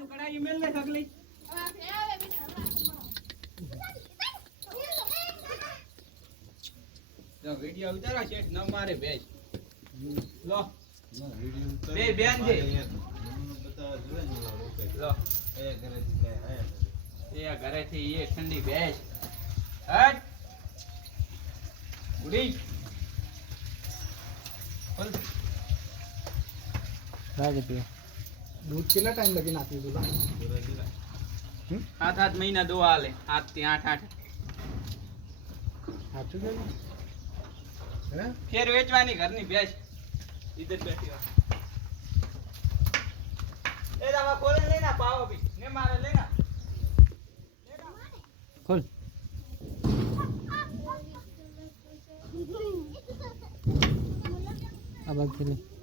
કડાઈ મેલ ને સગલી જો વિડિયો ઉતારો છે ન મારે ભેજ લો બે બેન છે લો એ ઘરેથી એ ઠંડી ભેજ હટ ઉડી બોલ લાગે તે दूध કેટલા ટાઈમ લગીને આપ્યું તું 7 મહિના દો આલે 7 થી 8 સાચું કે હે ફેર વેચવાની ઘરની ભેજ ઇધર બેઠી હોય એ દવા કોલે લેના પાવો ભી ને મારે લેના ખોલ આ બાગ થી લે